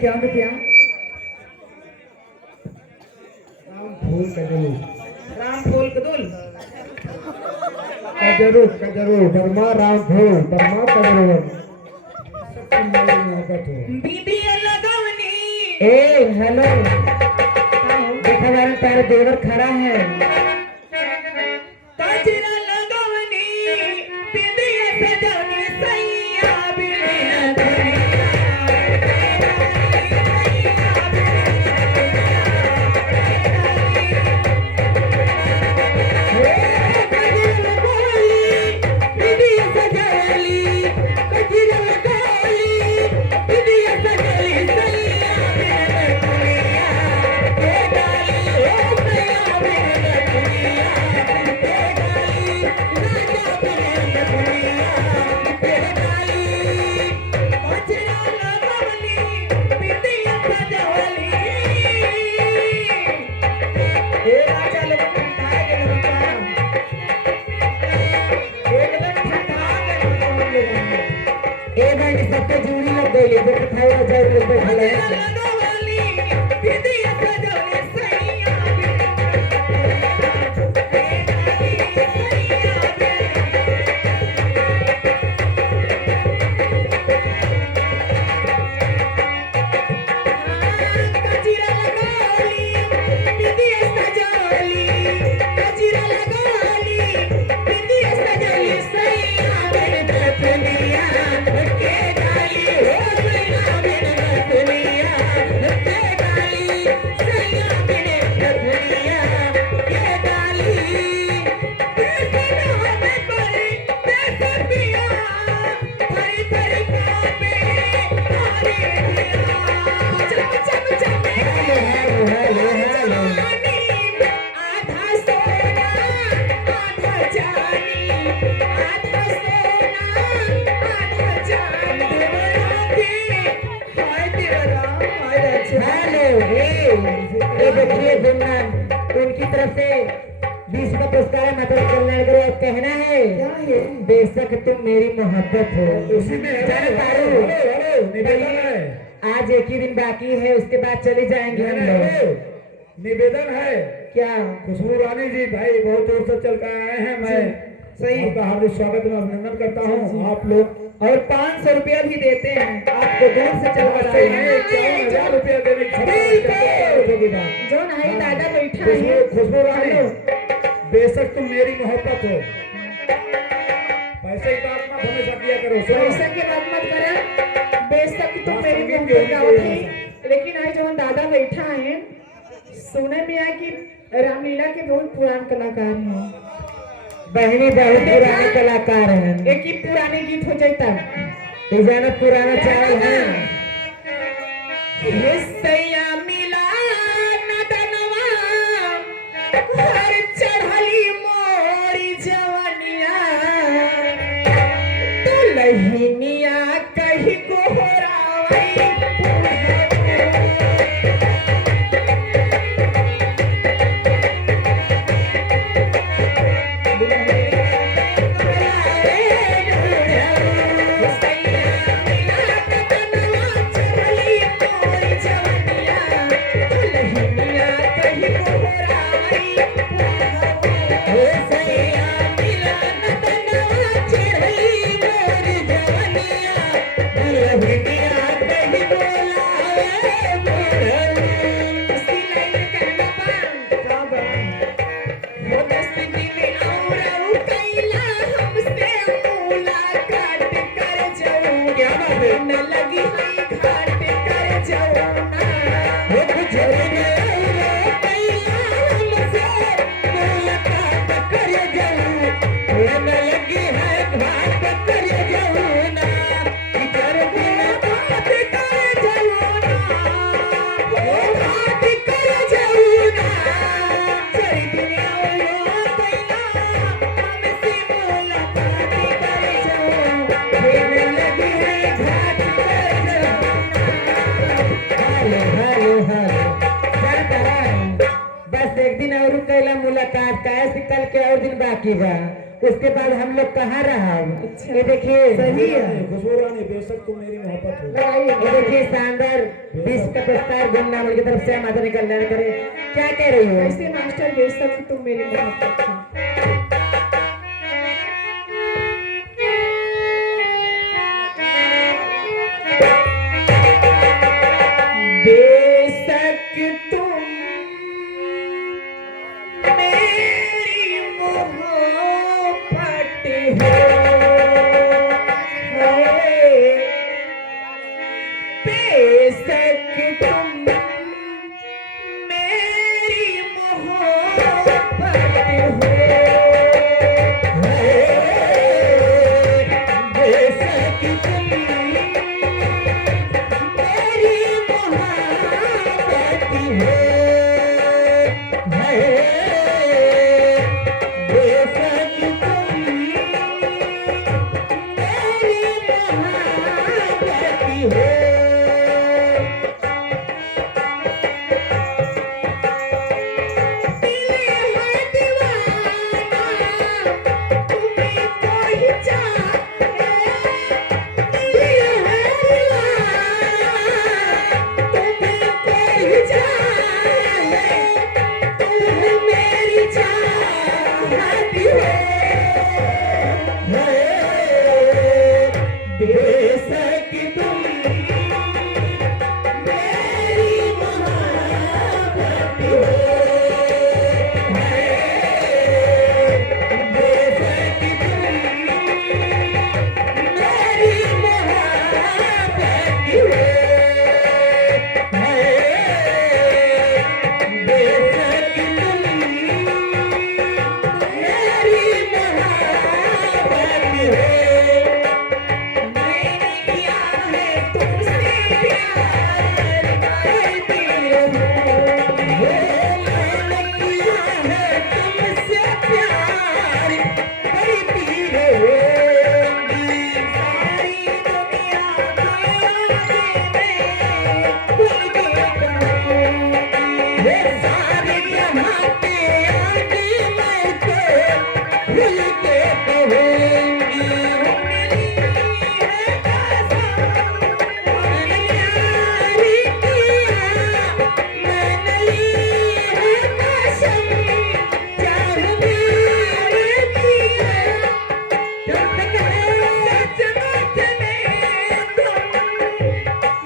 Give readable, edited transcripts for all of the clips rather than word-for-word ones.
क्या बेटिया राम फूल कदूल कजरू कजरू बर्मा राम फूल बर्मा कजरू बीबी लगावनी ए हेलो प्यारा देवर खड़ा है। काजरा लगवनी बिंदिया सजवनी सैया बिना सबके जूड़ी लग गई है, तो 18,000 रुपए भले देखिए गुमनाम उनकी तरफ से 20 का पुरस्कार है। माता कल्याण करो। अब कहना है बेशक तुम मेरी मोहब्बत हो। उसी में है। आज एक ही दिन बाकी है, उसके बाद चले जाएंगे हम लोग। निवेदन है क्या? खुशबू रानी जी भाई बहुत दूर से चल कर आए हैं। मैं सही आपका हार्दिक स्वागत में अभिनंदन करता हूँ। आप लोग और 500 रुपया भी देते हैं आपको, दूर से चल कर आए हैं। 51,000 रुपया देने की जो नहीं दादा बैठा है। खुशबू रानी बेशक तुम मेरी मोहब्बत हो। पैसे की बात मत हमेशा किया करो। पैसा की बात मत करा, बेशक तुम मेरी मोहब्बत है। लेकिन आज जो दादा बैठा है, सुने में आया कि रामलीला के बहुत पुराने कलाकार हैं। बहनी बहुत पुराने कलाकार हैं। एक ही पुराने गीत हो जाता जाना पुराना चावल है। ये सैया मिला नटनवा हर चढ़ली मोरी जवनिया तो लहिनिया कहीं गोहरावई मुलाकात का है, कल के और दिन बाकी बा, उसके बाद हम लोग कहाँ रहा। ये देखिए सही है। खुशबू रानी बेशक तुम मेरी मोहब्बत हो। ये देखिए शानदार 20 का पुरस्कार गुमनाम की तरफ से माता ने कल्याण करे। क्या कह रही हो? ऐसे मास्टर बेशक तुम मेरी मोहब्बत हो। बेशक तुम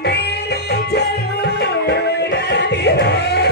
मेरी जरूरत है